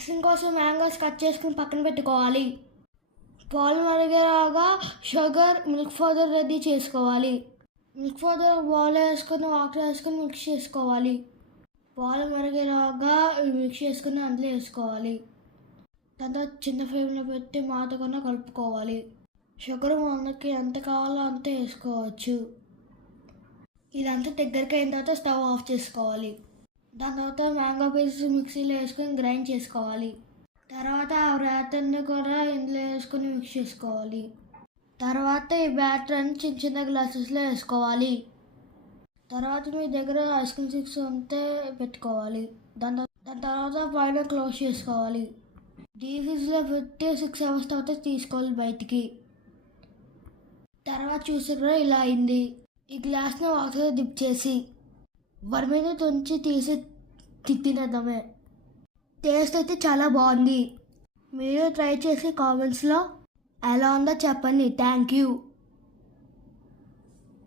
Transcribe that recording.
Ice కోసం mangoes cut చేసుకుని పక్కన పెట్టుకోవాలి. పాలు మరిగేలాగా షుగర్ మిల్క్ పౌడర్ రెడీ చేసుకోవాలి. మిల్క్ పౌడర్ బాల్ వేసుకొని వాటర్ వేసుకొని మిక్స్ చేసుకోవాలి. పాలు మరిగేలాగా మిక్స్ చేసుకుని అందులో వేసుకోవాలి. తర్వాత చిన్న ఫ్లేమ్లో పెట్టి మాతకుండా కలుపుకోవాలి. షుగర్ మనకి ఎంత కావాలో అంత వేసుకోవచ్చు. ఇదంతా దగ్గరికి అయిన తర్వాత స్టవ్ ఆఫ్ చేసుకోవాలి. దాని తర్వాత మ్యాంగో పీసెస్ మిక్సీలో వేసుకొని గ్రైండ్ చేసుకోవాలి. తర్వాత ఆ బ్యాటర్ని కూడా ఇందులో వేసుకొని మిక్స్ చేసుకోవాలి. తర్వాత ఈ బ్యాటర్ని చిన్న చిన్న గ్లాసెస్లో వేసుకోవాలి. తర్వాత మీ దగ్గర ఐస్ క్రీమ్ స్టిక్స్ ఉంటే పెట్టుకోవాలి. దాని దాని తర్వాత పైన క్లోజ్ చేసుకోవాలి. డీ ఫ్రిడ్జ్లో పెట్టి సిక్స్ అవర్స్ తర్వాత తీసుకోవాలి బయటికి. తర్వాత చూసారా ఇలా అయింది. ఈ గ్లాస్ని వాటర్ డిప్ చేసి వరి మీద తుంచి తీసి తి- టేస్ట్ అయితే చాలా బాగుంది. మీరు ట్రై చేసి కామెంట్స్లో ఎలా ఉందో చెప్పండి. Thank you.